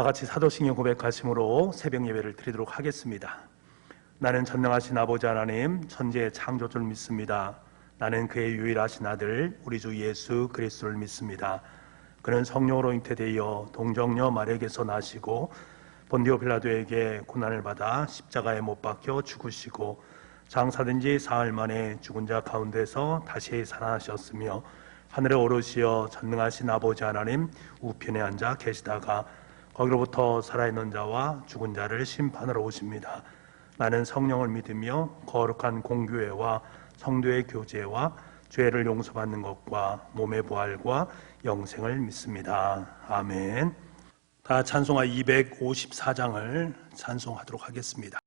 다 같이 사도신경 고백하심으로 새벽 예배를 드리도록 하겠습니다. 나는 전능하신 아버지 하나님 천지의 창조주를 믿습니다. 나는 그의 유일하신 아들 우리 주 예수 그리스도를 믿습니다. 그는 성령으로 잉태되어 동정녀 마리아에게서 나시고 본디오 빌라도에게 고난을 받아 십자가에 못 박혀 죽으시고 장사된 지 사흘 만에 죽은 자 가운데서 다시 살아나셨으며 하늘에 오르시어 전능하신 아버지 하나님 우편에 앉아 계시다가 거기로부터 살아있는 자와 죽은 자를 심판하러 오십니다. 나는 성령을 믿으며 거룩한 공교회와 성도의 교제와 죄를 용서받는 것과 몸의 부활과 영생을 믿습니다. 아멘. 다 찬송가 254장을 찬송하도록 하겠습니다.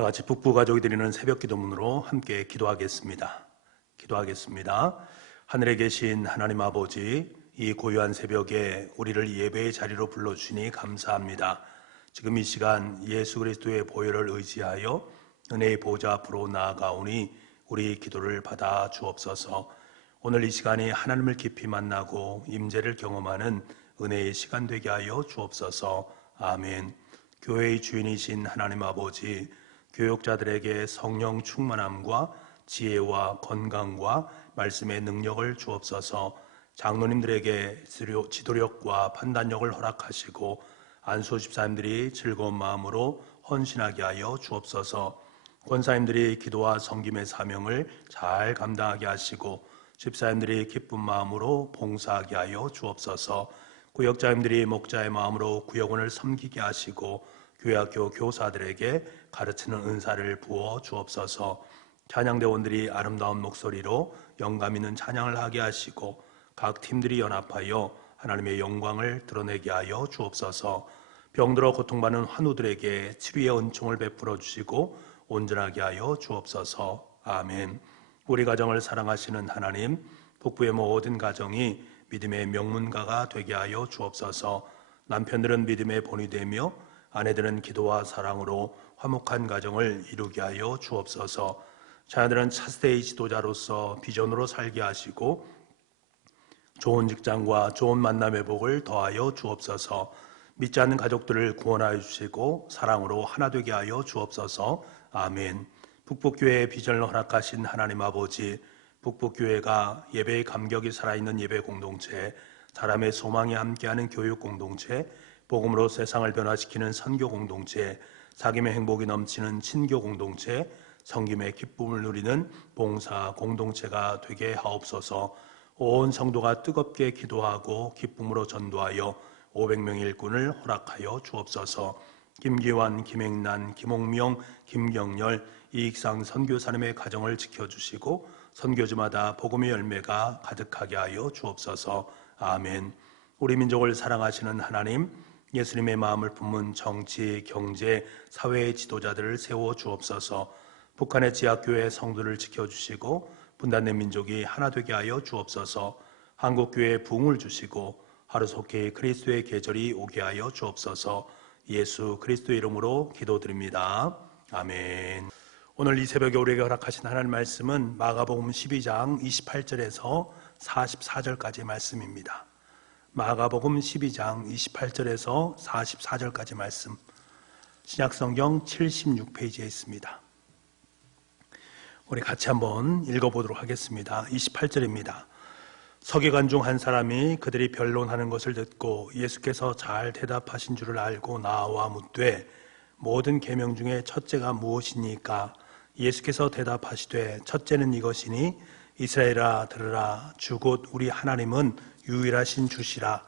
다 같이 북부 가족이 드리는 새벽 기도문으로 함께 기도하겠습니다. 하늘에 계신 하나님 아버지, 이 고요한 새벽에 우리를 예배의 자리로 불러주시니 감사합니다. 지금 이 시간 예수 그리스도의 보혈을 의지하여 은혜의 보좌 앞으로 나아가오니 우리 기도를 받아 주옵소서. 오늘 이 시간이 하나님을 깊이 만나고 임재를 경험하는 은혜의 시간 되게 하여 주옵소서. 아멘. 교회의 주인이신 하나님 아버지, 교육자들에게 성령 충만함과 지혜와 건강과 말씀의 능력을 주옵소서. 장로님들에게 지도력과 판단력을 허락하시고 안수 집사님들이 즐거운 마음으로 헌신하게 하여 주옵소서. 권사님들이 기도와 섬김의 사명을 잘 감당하게 하시고 집사님들이 기쁜 마음으로 봉사하게 하여 주옵소서. 구역자님들이 목자의 마음으로 구역원을 섬기게 하시고 교회학교 교사들에게 가르치는 은사를 부어 주옵소서. 찬양대원들이 아름다운 목소리로 영감 있는 찬양을 하게 하시고 각 팀들이 연합하여 하나님의 영광을 드러내게 하여 주옵소서. 병들어 고통받는 환우들에게 치료의 은총을 베풀어 주시고 온전하게 하여 주옵소서. 아멘. 우리 가정을 사랑하시는 하나님, 북부의 모든 가정이 믿음의 명문가가 되게 하여 주옵소서. 남편들은 믿음의 본이 되며 아내들은 기도와 사랑으로 화목한 가정을 이루게 하여 주옵소서. 자녀들은 차세대의 지도자로서 비전으로 살게 하시고 좋은 직장과 좋은 만남의 복을 더하여 주옵소서. 믿지 않는 가족들을 구원하여 주시고 사랑으로 하나 되게 하여 주옵소서. 아멘. 북북교회의 비전을 허락하신 하나님 아버지, 북북교회가 예배의 감격이 살아있는 예배 공동체, 사람의 소망이 함께하는 교육 공동체, 복음으로 세상을 변화시키는 선교 공동체, 사귐의 행복이 넘치는 친교 공동체, 성김의 기쁨을 누리는 봉사 공동체가 되게 하옵소서. 온 성도가 뜨겁게 기도하고 기쁨으로 전도하여 500명의 일꾼을 허락하여 주옵소서. 김기환, 김행란, 김홍명, 김경열, 이익상 선교사님의 가정을 지켜주시고 선교지마다 복음의 열매가 가득하게 하여 주옵소서. 아멘. 우리 민족을 사랑하시는 하나님, 예수님의 마음을 품은 정치, 경제, 사회의 지도자들을 세워 주옵소서. 북한의 지하교회 성도를 지켜주시고 분단된 민족이 하나 되게 하여 주옵소서. 한국교회에 부흥을 주시고 하루속히 그리스도의 계절이 오게 하여 주옵소서. 예수 그리스도의 이름으로 기도드립니다. 아멘. 오늘 이 새벽에 우리에게 허락하신 하나님 말씀은 마가복음 12장 28절에서 44절까지 말씀입니다. 마가복음 12장 28절에서 44절까지 말씀, 신약성경 76페이지에 있습니다. 우리 같이 한번 읽어보도록 하겠습니다. 28절입니다. 서기관 중 한 사람이 그들이 변론하는 것을 듣고 예수께서 잘 대답하신 줄을 알고 나와 묻되 모든 계명 중에 첫째가 무엇이니까? 예수께서 대답하시되 첫째는 이것이니 이스라엘아 들으라. 주 곧 우리 하나님은 유일하신 주시라.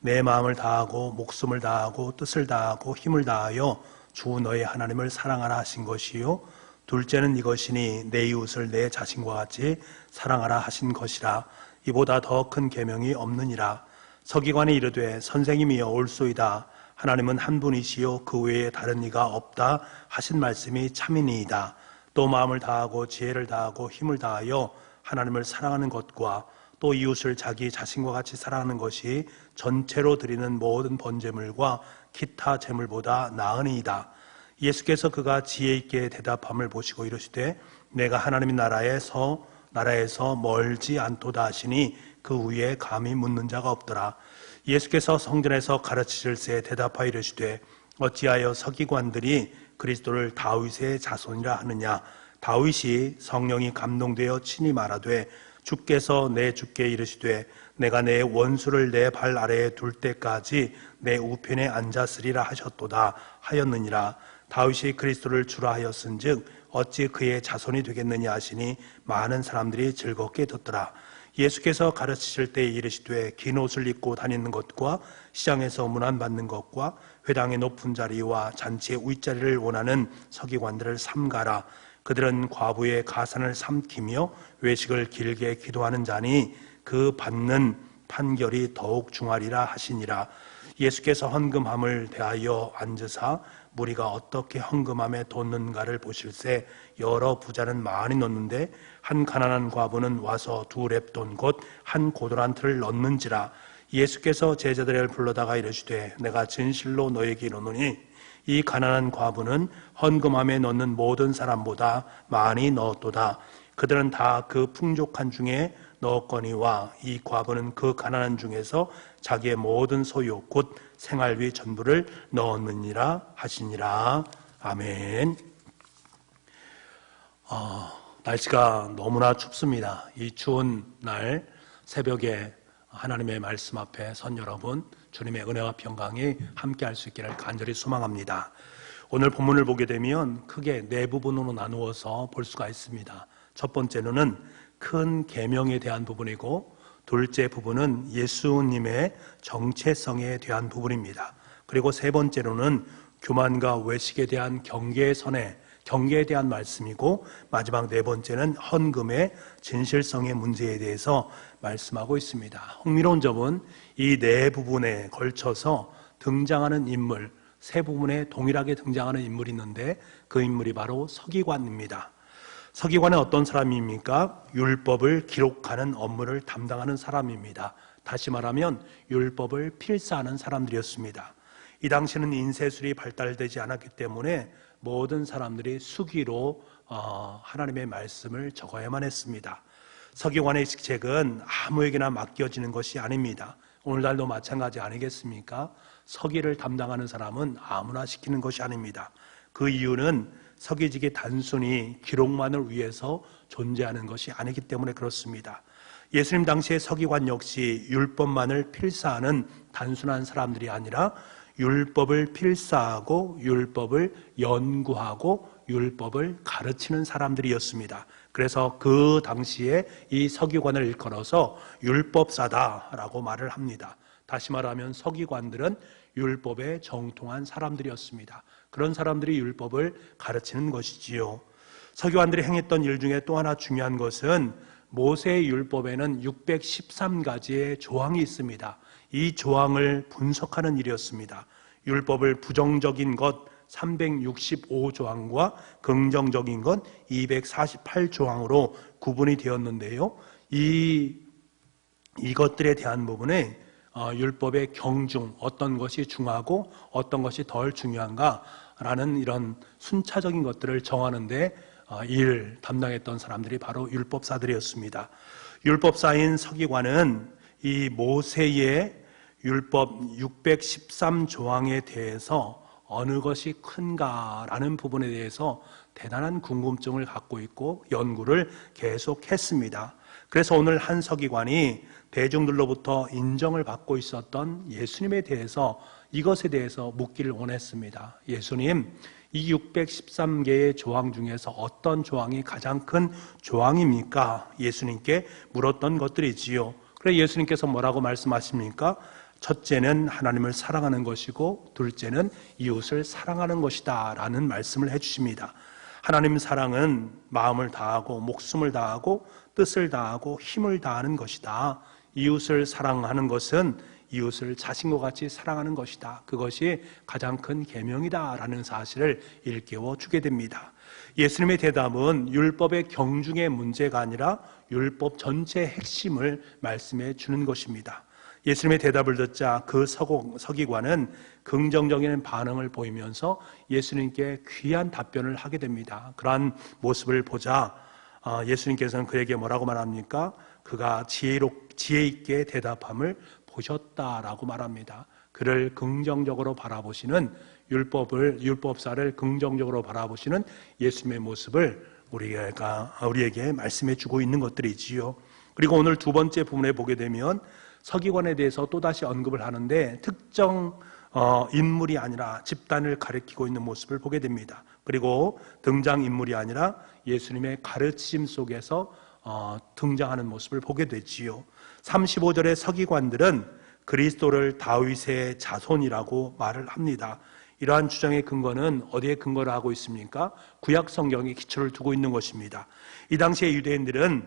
내 마음을 다하고 목숨을 다하고 뜻을 다하고 힘을 다하여 주 너의 하나님을 사랑하라 하신 것이요. 둘째는 이것이니 내 이웃을 내 자신과 같이 사랑하라 하신 것이라. 이보다 더 큰 계명이 없느니라. 서기관이 이르되 선생님이여 올소이다. 하나님은 한 분이시요 그 외에 다른 이가 없다 하신 말씀이 참이니이다. 또 마음을 다하고 지혜를 다하고 힘을 다하여 하나님을 사랑하는 것과 또 이웃을 자기 자신과 같이 사랑하는 것이 전체로 드리는 모든 번제물과 기타 제물보다 나으니이다. 예수께서 그가 지혜 있게 대답함을 보시고 이르시되 내가 하나님의 나라에서 멀지 않도다 하시니 그 위에 감히 묻는 자가 없더라. 예수께서 성전에서 가르치실새 대답하여 이르시되 어찌하여 서기관들이 그리스도를 다윗의 자손이라 하느냐? 다윗이 성령이 감동되어 친히 말하되 주께서 내 주께 이르시되 내가 내 원수를 내 발 아래에 둘 때까지 내 우편에 앉았으리라 하셨도다 하였느니라. 다윗이 그리스도를 주라 하였은즉 어찌 그의 자손이 되겠느냐 하시니 많은 사람들이 즐겁게 듣더라. 예수께서 가르치실 때 이르시되 긴 옷을 입고 다니는 것과 시장에서 문안받는 것과 회당의 높은 자리와 잔치의 윗자리를 원하는 서기관들을 삼가라. 그들은 과부의 가산을 삼키며 외식을 길게 기도하는 자니 그 받는 판결이 더욱 중하리라 하시니라. 예수께서 헌금함을 대하여 앉으사 무리가 어떻게 헌금함에 뒀는가를 보실새 여러 부자는 많이 넣는데 한 가난한 과부는 와서 2렙돈 곧 한 고도란 틀을 넣는지라. 예수께서 제자들을 불러다가 이르시되 내가 진실로 너에게 이르노니 이 가난한 과부는 헌금함에 넣는 모든 사람보다 많이 넣었도다. 그들은 다 그 풍족한 중에 넣었거니와 이 과부는 그 가난한 중에서 자기의 모든 소유 곧 생활비 전부를 넣었느니라 하시니라. 아멘. 날씨가 너무나 춥습니다. 이 추운 날 새벽에 하나님의 말씀 앞에 선 여러분, 주님의 은혜와 평강이 함께 할 수 있기를 간절히 소망합니다. 오늘 본문을 보게 되면 크게 네 부분으로 나누어서 볼 수가 있습니다. 첫 번째로는 큰 계명에 대한 부분이고, 둘째 부분은 예수님의 정체성에 대한 부분입니다. 그리고 세 번째로는 교만과 외식에 대한 경계에 대한 말씀이고, 마지막 네 번째는 헌금의 진실성의 문제에 대해서 말씀하고 있습니다. 흥미로운 점은 이 네 부분에 걸쳐서 등장하는 인물, 세 부분에 동일하게 등장하는 인물이 있는데 그 인물이 바로 서기관입니다. 서기관은 어떤 사람입니까? 율법을 기록하는 업무를 담당하는 사람입니다. 다시 말하면 율법을 필사하는 사람들이었습니다. 이 당시는 인쇄술이 발달되지 않았기 때문에 모든 사람들이 수기로 하나님의 말씀을 적어야만 했습니다. 서기관의 직책은 아무에게나 맡겨지는 것이 아닙니다. 오늘날도 마찬가지 아니겠습니까? 서기를 담당하는 사람은 아무나 시키는 것이 아닙니다. 그 이유는 서기직이 단순히 기록만을 위해서 존재하는 것이 아니기 때문에 그렇습니다. 예수님 당시의 서기관 역시 율법만을 필사하는 단순한 사람들이 아니라 율법을 필사하고 율법을 연구하고 율법을 가르치는 사람들이었습니다. 그래서 그 당시에 이 서기관을 일컬어서 율법사다라고 말을 합니다. 다시 말하면 서기관들은 율법에 정통한 사람들이었습니다. 그런 사람들이 율법을 가르치는 것이지요. 서기관들이 행했던 일 중에 또 하나 중요한 것은 모세의 율법에는 613가지의 조항이 있습니다. 이 조항을 분석하는 일이었습니다. 율법을 부정적인 것 365조항과 긍정적인 것 248조항으로 구분이 되었는데요. 이것들에 대한 부분에 율법의 경중, 어떤 것이 중하고 어떤 것이 덜 중요한가라는 이런 순차적인 것들을 정하는데 일 담당했던 사람들이 바로 율법사들이었습니다. 율법사인 서기관은 이 모세의 율법 613조항에 대해서 어느 것이 큰가라는 부분에 대해서 대단한 궁금증을 갖고 있고 연구를 계속했습니다. 그래서 오늘 한 서기관이 대중들로부터 인정을 받고 있었던 예수님에 대해서 이것에 대해서 묻기를 원했습니다. 예수님, 이 613개의 조항 중에서 어떤 조항이 가장 큰 조항입니까? 예수님께 물었던 것들이지요. 그래 예수님께서 뭐라고 말씀하십니까? 첫째는 하나님을 사랑하는 것이고 둘째는 이웃을 사랑하는 것이다 라는 말씀을 해주십니다. 하나님 사랑은 마음을 다하고 목숨을 다하고 뜻을 다하고 힘을 다하는 것이다. 이웃을 사랑하는 것은 이웃을 자신과 같이 사랑하는 것이다. 그것이 가장 큰 계명이다 라는 사실을 일깨워 주게 됩니다. 예수님의 대답은 율법의 경중의 문제가 아니라 율법 전체의 핵심을 말씀해 주는 것입니다. 예수님의 대답을 듣자 그 서기관은 긍정적인 반응을 보이면서 예수님께 귀한 답변을 하게 됩니다. 그러한 모습을 보자 예수님께서는 그에게 뭐라고 말합니까? 그가 지혜 있게 대답함을 보셨다라고 말합니다. 그를 긍정적으로 바라보시는 율법사를 긍정적으로 바라보시는 예수님의 모습을 우리에게 말씀해 주고 있는 것들이지요. 그리고 오늘 두 번째 부분에 보게 되면 서기관에 대해서 또다시 언급을 하는데 특정 인물이 아니라 집단을 가리키고 있는 모습을 보게 됩니다. 그리고 등장인물이 아니라 예수님의 가르침 속에서 등장하는 모습을 보게 되지요. 35절의 서기관들은 그리스도를 다윗의 자손이라고 말을 합니다. 이러한 주장의 근거는 어디에 근거를 하고 있습니까? 구약 성경에 기초를 두고 있는 것입니다. 이 당시의 유대인들은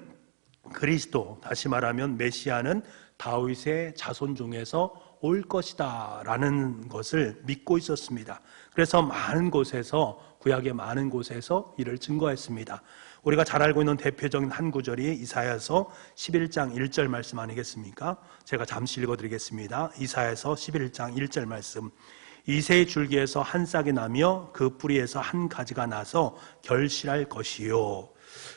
그리스도, 다시 말하면 메시아는 다윗의 자손 중에서 올 것이다 라는 것을 믿고 있었습니다. 그래서 많은 곳에서 구약의 많은 곳에서 이를 증거했습니다. 우리가 잘 알고 있는 대표적인 한 구절이 이사야서 11장 1절 말씀 아니겠습니까? 제가 잠시 읽어드리겠습니다. 이사야서 11장 1절 말씀. 이새의 줄기에서 한 싹이 나며 그 뿌리에서 한 가지가 나서 결실할 것이요.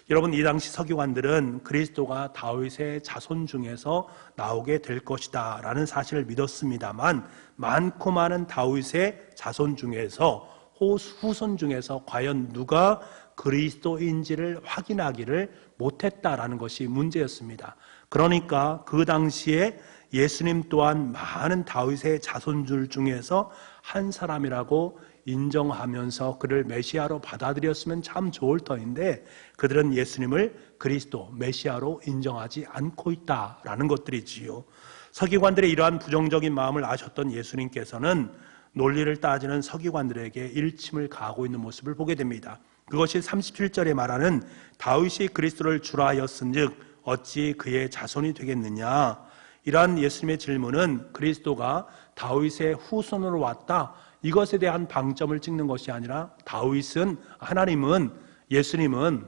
여러분, 이 당시 서기관들은 그리스도가 다윗의 자손 중에서 나오게 될 것이다 라는 사실을 믿었습니다만, 많고 많은 다윗의 자손 중에서, 후손 중에서 과연 누가 그리스도인지를 확인하기를 못했다라는 것이 문제였습니다. 그러니까 그 당시에 예수님 또한 많은 다윗의 자손들 중에서 한 사람이라고 인정하면서 그를 메시아로 받아들였으면 참 좋을 터인데, 그들은 예수님을 그리스도 메시아로 인정하지 않고 있다라는 것들이지요. 서기관들의 이러한 부정적인 마음을 아셨던 예수님께서는 논리를 따지는 서기관들에게 일침을 가하고 있는 모습을 보게 됩니다. 그것이 37절에 말하는 다윗이 그리스도를 주라 하였은즉 어찌 그의 자손이 되겠느냐. 이러한 예수님의 질문은 그리스도가 다윗의 후손으로 왔다, 이것에 대한 방점을 찍는 것이 아니라 다윗은, 하나님은, 예수님은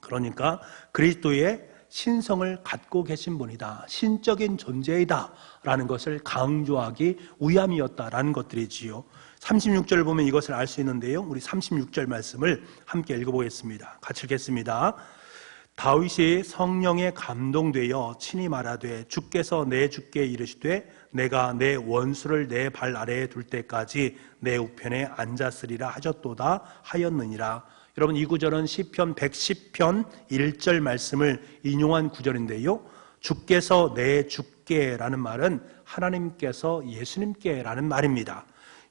그러니까 그리스도의 신성을 갖고 계신 분이다, 신적인 존재이다 라는 것을 강조하기 위함이었다라는 것들이지요. 36절을 보면 이것을 알 수 있는데요, 우리 36절 말씀을 함께 읽어보겠습니다. 같이 읽겠습니다. 다윗이 성령에 감동되어 친히 말하되 주께서 내 주께 이르시되 내가 내 원수를 내 발 아래에 둘 때까지 내 우편에 앉았으리라 하셨도다 하였느니라. 여러분, 이 구절은 시편 110편 1절 말씀을 인용한 구절인데요, 주께서 내 주께라는 말은 하나님께서 예수님께라는 말입니다.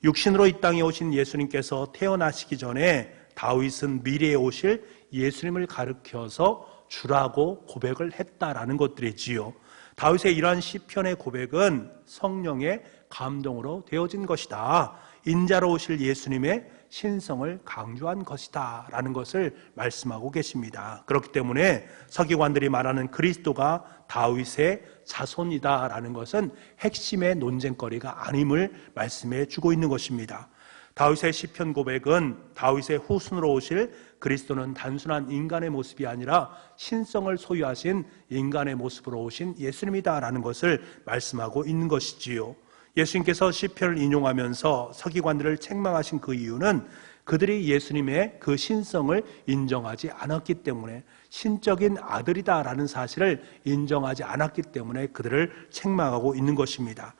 육신으로 이 땅에 오신 예수님께서 태어나시기 전에 다윗은 미래에 오실 예수님을 가르쳐서 주라고 고백을 했다라는 것들이지요. 다윗의 이러한 시편의 고백은 성령의 감동으로 되어진 것이다, 인자로 오실 예수님의 신성을 강조한 것이다 라는 것을 말씀하고 계십니다. 그렇기 때문에 서기관들이 말하는 그리스도가 다윗의 자손이다 라는 것은 핵심의 논쟁거리가 아님을 말씀해 주고 있는 것입니다. 다윗의 시편 고백은 다윗의 후손으로 오실 그리스도는 단순한 인간의 모습이 아니라 신성을 소유하신 인간의 모습으로 오신 예수님이다 라는 것을 말씀하고 있는 것이지요. 예수님께서 시편을 인용하면서 서기관들을 책망하신 그 이유는 그들이 예수님의 그 신성을 인정하지 않았기 때문에, 신적인 아들이다라는 사실을 인정하지 않았기 때문에 그들을 책망하고 있는 것입니다.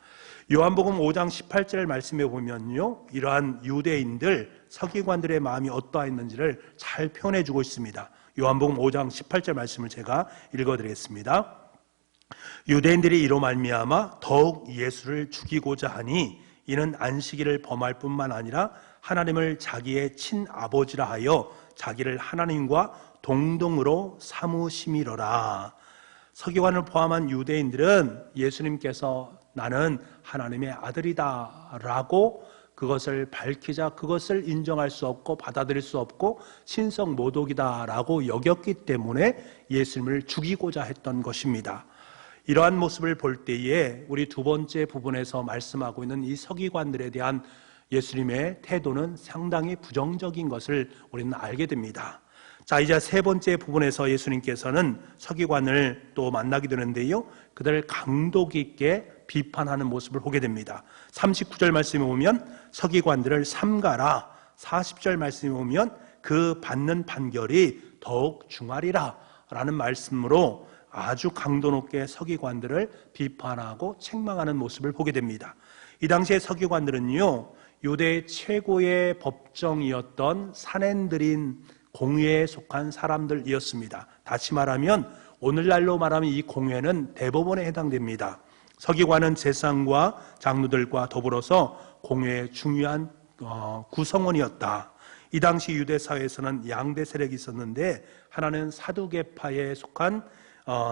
요한복음 5장 18절 말씀에 보면요, 이러한 유대인들, 서기관들의 마음이 어떠했는지를 잘 표현해주고 있습니다. 요한복음 5장 18절 말씀을 제가 읽어드리겠습니다. 유대인들이 이로 말미암아 더욱 예수를 죽이고자 하니 이는 안식일을 범할 뿐만 아니라 하나님을 자기의 친아버지라 하여 자기를 하나님과 동등으로 삼으심이로라. 서기관을 포함한 유대인들은 예수님께서 나는 하나님의 아들이다 라고 그것을 밝히자 그것을 인정할 수 없고 받아들일 수 없고 신성 모독이다 라고 여겼기 때문에 예수님을 죽이고자 했던 것입니다. 이러한 모습을 볼 때에 우리 두 번째 부분에서 말씀하고 있는 이 서기관들에 대한 예수님의 태도는 상당히 부정적인 것을 우리는 알게 됩니다. 자, 이제 세 번째 부분에서 예수님께서는 서기관을 또 만나게 되는데요, 그들을 강도 깊게 비판하는 모습을 보게 됩니다. 39절 말씀에 보면 서기관들을 삼가라, 40절 말씀에 보면 그 받는 판결이 더욱 중하리라 라는 말씀으로 아주 강도 높게 서기관들을 비판하고 책망하는 모습을 보게 됩니다. 이 당시의 서기관들은요, 유대의 최고의 법정이었던 산헤드린 공회에 속한 사람들이었습니다. 다시 말하면 오늘날로 말하면 이 공회는 대법원에 해당됩니다. 서기관은 제사장과 장로들과 더불어서 공회의 중요한 구성원이었다. 이 당시 유대 사회에서는 양대 세력이 있었는데, 하나는 사두개파에 속한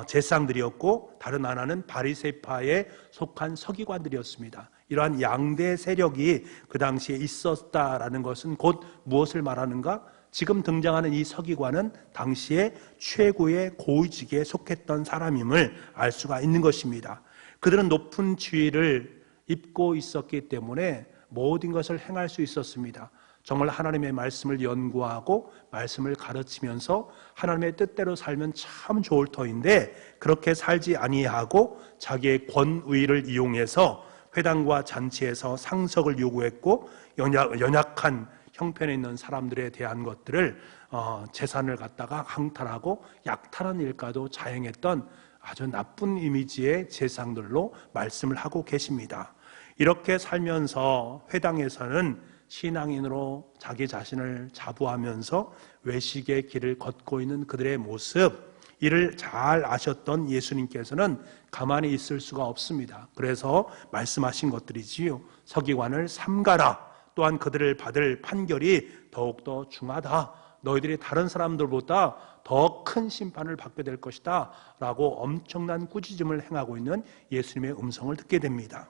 제사장들이었고 다른 하나는 바리새파에 속한 서기관들이었습니다. 이러한 양대 세력이 그 당시에 있었다라는 것은 곧 무엇을 말하는가? 지금 등장하는 이 서기관은 당시에 최고의 고위직에 속했던 사람임을 알 수가 있는 것입니다. 그들은 높은 지위를 입고 있었기 때문에 모든 것을 행할 수 있었습니다. 정말 하나님의 말씀을 연구하고 말씀을 가르치면서 하나님의 뜻대로 살면 참 좋을 터인데 그렇게 살지 아니하고 자기의 권위를 이용해서 회당과 잔치에서 상석을 요구했고 연약한 형편에 있는 사람들에 대한 것들을 재산을 갖다가 강탈하고 약탈한 일과도 자행했던 아주 나쁜 이미지의 제상들로 말씀을 하고 계십니다. 이렇게 살면서 회당에서는 신앙인으로 자기 자신을 자부하면서 외식의 길을 걷고 있는 그들의 모습, 이를 잘 아셨던 예수님께서는 가만히 있을 수가 없습니다. 그래서 말씀하신 것들이지요. 서기관을 삼가라. 또한 그들을 받을 판결이 더욱더 중하다. 너희들이 다른 사람들보다 더 큰 심판을 받게 될 것이다 라고 엄청난 꾸짖음을 행하고 있는 예수님의 음성을 듣게 됩니다.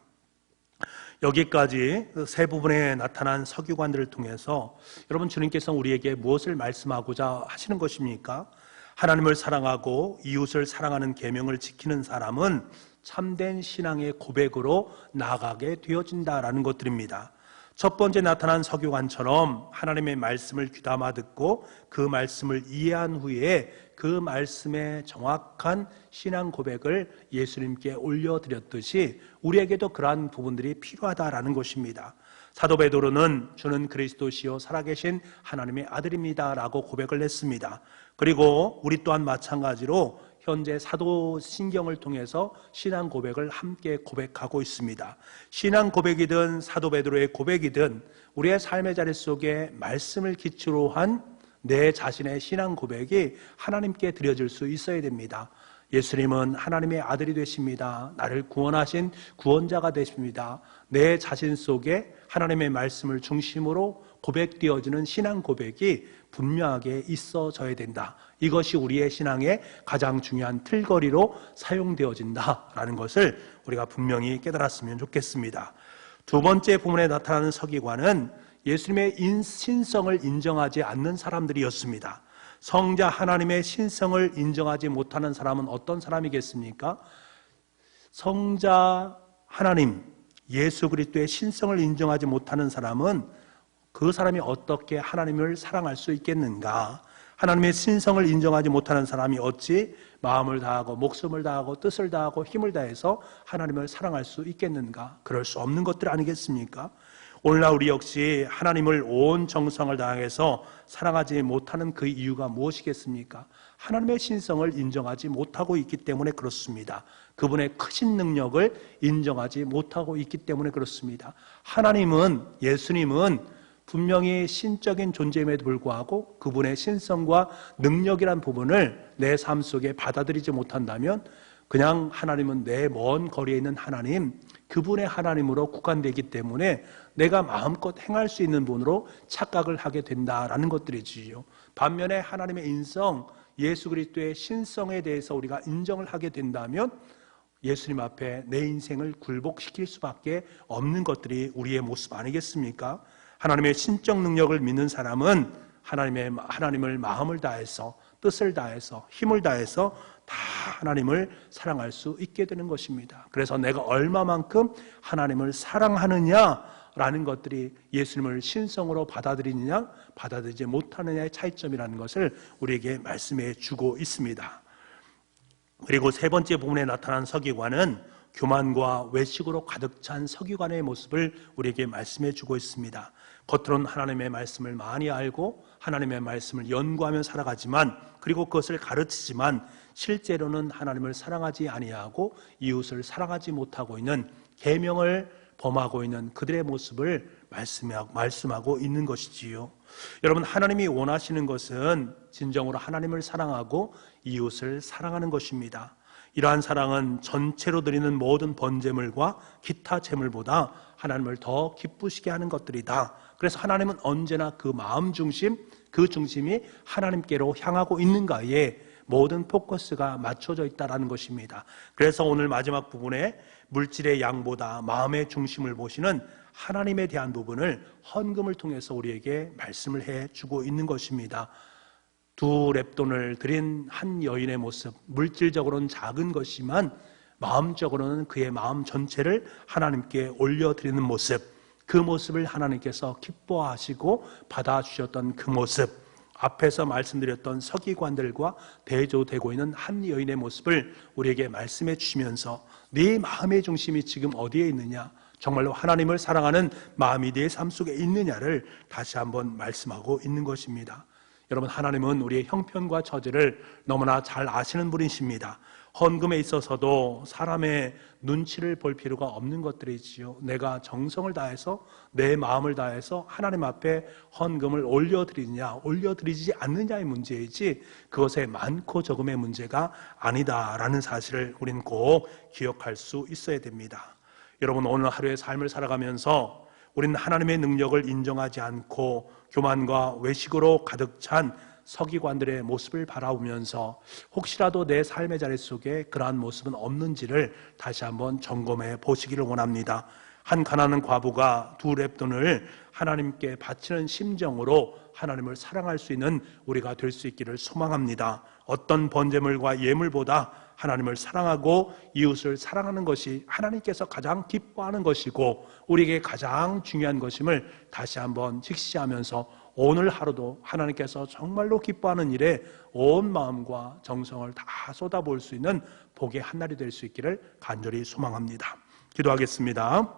여기까지 세 부분에 나타난 서기관들을 통해서 여러분, 주님께서 우리에게 무엇을 말씀하고자 하시는 것입니까? 하나님을 사랑하고 이웃을 사랑하는 계명을 지키는 사람은 참된 신앙의 고백으로 나아가게 되어진다라는 것들입니다. 첫 번째 나타난 서기관처럼 하나님의 말씀을 귀담아 듣고 그 말씀을 이해한 후에 그 말씀의 정확한 신앙 고백을 예수님께 올려드렸듯이 우리에게도 그러한 부분들이 필요하다라는 것입니다. 사도 베드로는 주는 그리스도시요 살아계신 하나님의 아들입니다 라고 고백을 했습니다. 그리고 우리 또한 마찬가지로 현재 사도신경을 통해서 신앙 고백을 함께 고백하고 있습니다. 신앙 고백이든 사도 베드로의 고백이든 우리의 삶의 자리 속에 말씀을 기초로 한 내 자신의 신앙 고백이 하나님께 드려질 수 있어야 됩니다. 예수님은 하나님의 아들이 되십니다. 나를 구원하신 구원자가 되십니다. 내 자신 속에 하나님의 말씀을 중심으로 고백되어지는 신앙 고백이 분명하게 있어져야 된다. 이것이 우리의 신앙의 가장 중요한 틀거리로 사용되어진다라는 것을 우리가 분명히 깨달았으면 좋겠습니다. 두 번째 부분에 나타나는 서기관은 예수님의 신성을 인정하지 않는 사람들이었습니다. 성자 하나님의 신성을 인정하지 못하는 사람은 어떤 사람이겠습니까? 성자 하나님 예수 그리스도의 신성을 인정하지 못하는 사람은 그 사람이 어떻게 하나님을 사랑할 수 있겠는가? 하나님의 신성을 인정하지 못하는 사람이 어찌 마음을 다하고 목숨을 다하고 뜻을 다하고 힘을 다해서 하나님을 사랑할 수 있겠는가? 그럴 수 없는 것들 아니겠습니까? 오늘날 우리 역시 하나님을 온 정성을 다해서 사랑하지 못하는 그 이유가 무엇이겠습니까? 하나님의 신성을 인정하지 못하고 있기 때문에 그렇습니다. 그분의 크신 능력을 인정하지 못하고 있기 때문에 그렇습니다. 하나님은, 예수님은 분명히 신적인 존재임에도 불구하고 그분의 신성과 능력이란 부분을 내 삶 속에 받아들이지 못한다면 그냥 하나님은 내 먼 거리에 있는 하나님, 그분의 하나님으로 국한되기 때문에 내가 마음껏 행할 수 있는 분으로 착각을 하게 된다라는 것들이지요. 반면에 하나님의 인성, 예수 그리스도의 신성에 대해서 우리가 인정을 하게 된다면 예수님 앞에 내 인생을 굴복시킬 수밖에 없는 것들이 우리의 모습 아니겠습니까? 하나님의 신적 능력을 믿는 사람은 하나님을 마음을 다해서 뜻을 다해서 힘을 다해서 다 하나님을 사랑할 수 있게 되는 것입니다. 그래서 내가 얼마만큼 하나님을 사랑하느냐라는 것들이 예수님을 신성으로 받아들이느냐 받아들이지 못하느냐의 차이점이라는 것을 우리에게 말씀해 주고 있습니다. 그리고 세 번째 부분에 나타난 서기관은 교만과 외식으로 가득 찬 서기관의 모습을 우리에게 말씀해 주고 있습니다. 겉으로는 하나님의 말씀을 많이 알고 하나님의 말씀을 연구하며 살아가지만, 그리고 그것을 가르치지만 실제로는 하나님을 사랑하지 아니하고 이웃을 사랑하지 못하고 있는, 계명을 범하고 있는 그들의 모습을 말씀하고 있는 것이지요. 여러분, 하나님이 원하시는 것은 진정으로 하나님을 사랑하고 이웃을 사랑하는 것입니다. 이러한 사랑은 전체로 드리는 모든 번제물과 기타 제물보다 하나님을 더 기쁘시게 하는 것들이다. 그래서 하나님은 언제나 그 마음 중심, 그 중심이 하나님께로 향하고 있는가에 모든 포커스가 맞춰져 있다는 것입니다. 그래서 오늘 마지막 부분에 물질의 양보다 마음의 중심을 보시는 하나님에 대한 부분을 헌금을 통해서 우리에게 말씀을 해주고 있는 것입니다. 2렙돈을 드린 한 여인의 모습, 물질적으로는 작은 것이지만 마음적으로는 그의 마음 전체를 하나님께 올려드리는 모습, 그 모습을 하나님께서 기뻐하시고 받아주셨던 그 모습, 앞에서 말씀드렸던 서기관들과 대조되고 있는 한 여인의 모습을 우리에게 말씀해 주시면서 네 마음의 중심이 지금 어디에 있느냐, 정말로 하나님을 사랑하는 마음이 네 삶 속에 있느냐를 다시 한번 말씀하고 있는 것입니다. 여러분, 하나님은 우리의 형편과 처지를 너무나 잘 아시는 분이십니다. 헌금에 있어서도 사람의 눈치를 볼 필요가 없는 것들이지요. 내가 정성을 다해서 내 마음을 다해서 하나님 앞에 헌금을 올려드리느냐 올려드리지 않느냐의 문제이지 그것의 많고 적음의 문제가 아니다라는 사실을 우리는 꼭 기억할 수 있어야 됩니다. 여러분, 오늘 하루의 삶을 살아가면서 우리는 하나님의 능력을 인정하지 않고 교만과 외식으로 가득 찬 서기관들의 모습을 바라보면서 혹시라도 내 삶의 자리 속에 그러한 모습은 없는지를 다시 한번 점검해 보시기를 원합니다. 한 가난한 과부가 두 렙돈을 하나님께 바치는 심정으로 하나님을 사랑할 수 있는 우리가 될 수 있기를 소망합니다. 어떤 번제물과 예물보다 하나님을 사랑하고 이웃을 사랑하는 것이 하나님께서 가장 기뻐하는 것이고 우리에게 가장 중요한 것임을 다시 한번 직시하면서 오늘 하루도 하나님께서 정말로 기뻐하는 일에 온 마음과 정성을 다 쏟아부을 수 있는 복의 한 날이 될 수 있기를 간절히 소망합니다. 기도하겠습니다.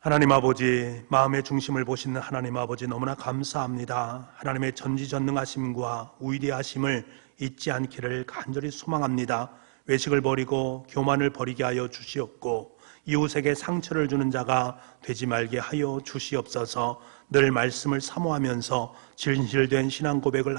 하나님 아버지, 마음의 중심을 보시는 하나님 아버지, 너무나 감사합니다. 하나님의 전지전능하심과 위대하심을 잊지 않기를 간절히 소망합니다. 외식을 버리고 교만을 버리게 하여 주시옵고 이웃에게 상처를 주는 자가 되지 말게 하여 주시옵소서. 늘 말씀을 사모하면서 진실된 신앙 고백을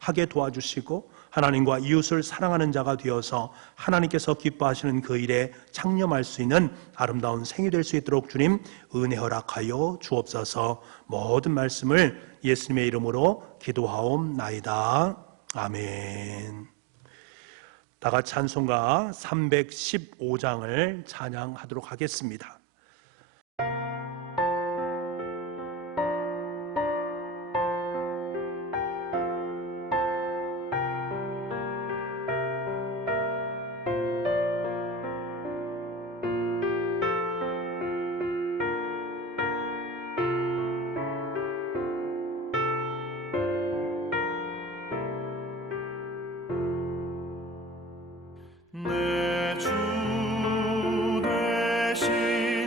하게 도와주시고 하나님과 이웃을 사랑하는 자가 되어서 하나님께서 기뻐하시는 그 일에 창념할 수 있는 아름다운 생이 될 수 있도록 주님 은혜 허락하여 주옵소서. 모든 말씀을 예수님의 이름으로 기도하옵나이다. 아멘. 다 같이 찬송가 315장을 찬양하도록 하겠습니다. 내 주 되신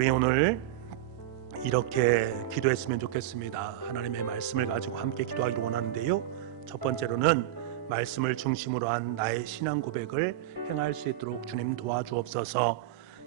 우리 오늘 이렇게 기도했으면 좋겠습니다. 하나님의 말씀을 가지고 함께 기도하기를 원하는데요. 첫 번째로는 말씀을 중심으로 한 나의 신앙 고백을 행할 수 있도록 주님 도와주옵소서.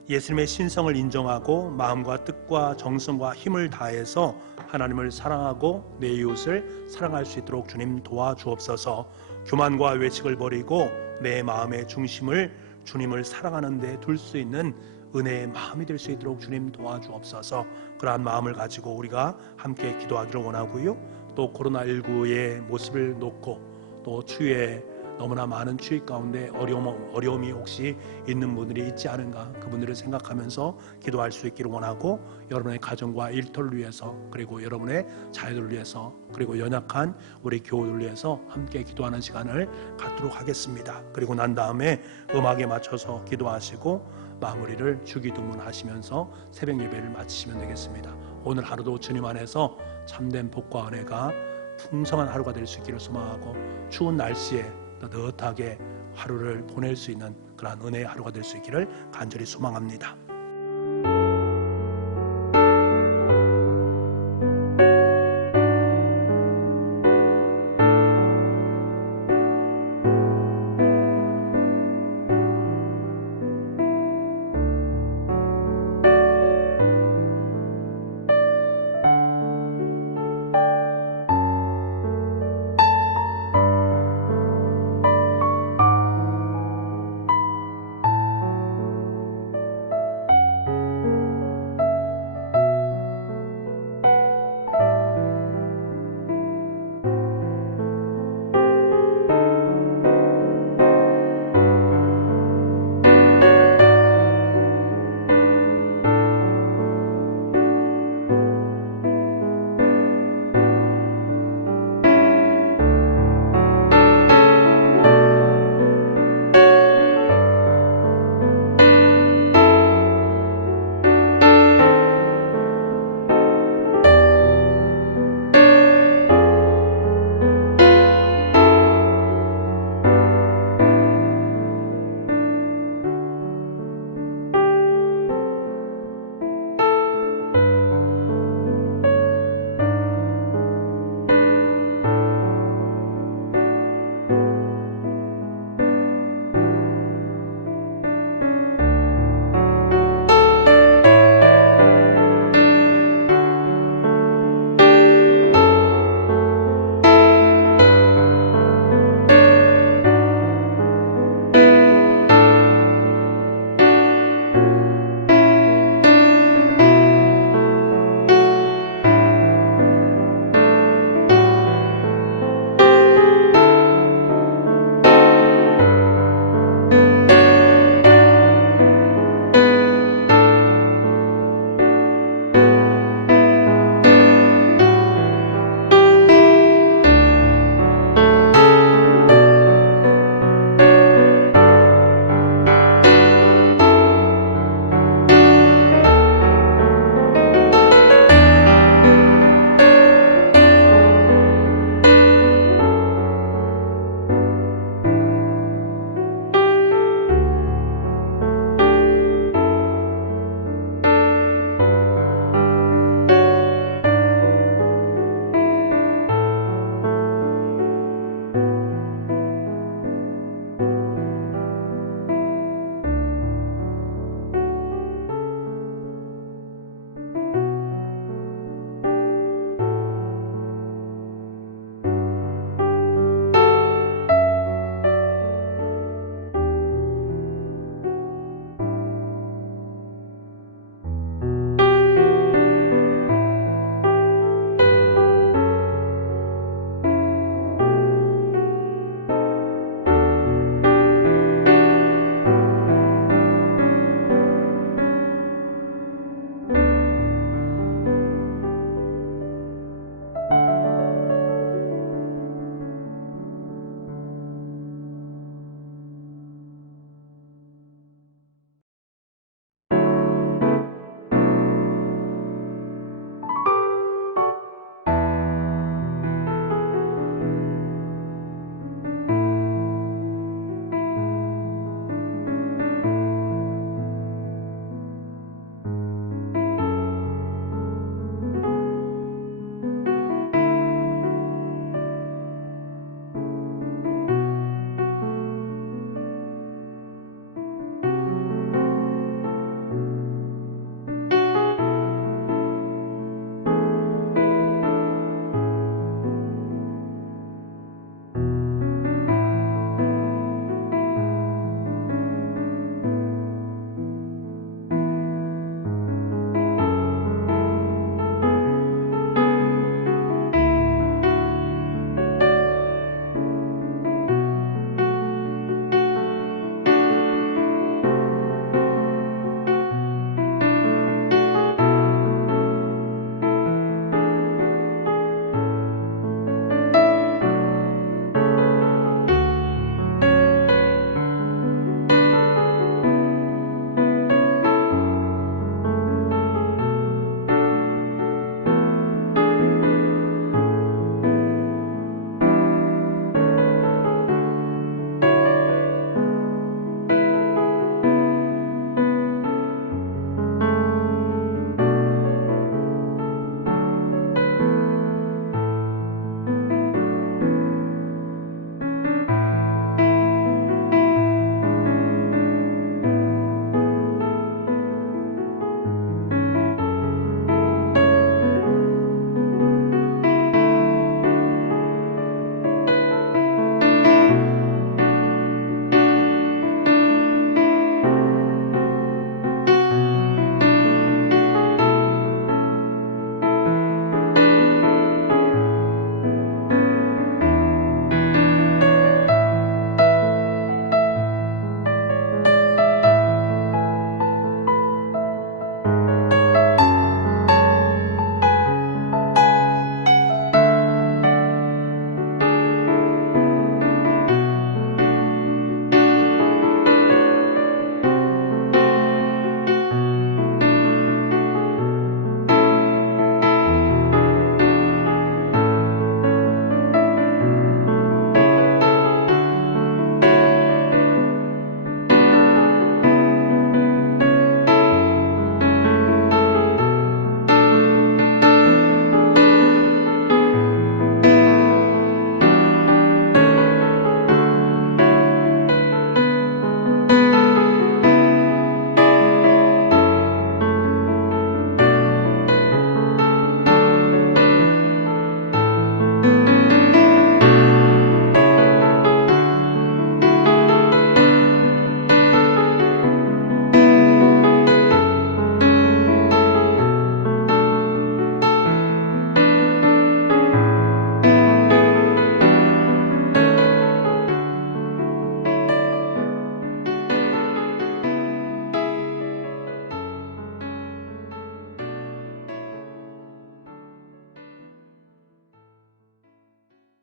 예수님의 신성을 인정하고 마음과 뜻과 정성과 힘을 다해서 하나님을 사랑하고 내 이웃을 사랑할 수 있도록 주님 도와주옵소서. 교만과 외식을 버리고 내 마음의 중심을 주님을 사랑하는 데 둘 수 있는 은혜의 마음이 될 수 있도록 주님 도와주옵소서. 그러한 마음을 가지고 우리가 함께 기도하기를 원하고요. 또 코로나19의 모습을 놓고 또 추위에 너무나 많은 추위 가운데 어려움이 혹시 있는 분들이 있지 않은가, 그분들을 생각하면서 기도할 수 있기를 원하고, 여러분의 가정과 일터를 위해서, 그리고 여러분의 자녀들을 위해서, 그리고 연약한 우리 교우들을 위해서 함께 기도하는 시간을 갖도록 하겠습니다. 그리고 난 다음에 음악에 맞춰서 기도하시고 마무리를 주기도문 하시면서 새벽 예배를 마치시면 되겠습니다. 오늘 하루도 주님 안에서 참된 복과 은혜가 풍성한 하루가 될 수 있기를 소망하고, 추운 날씨에 따뜻하게 하루를 보낼 수 있는 그러한 은혜의 하루가 될 수 있기를 간절히 소망합니다.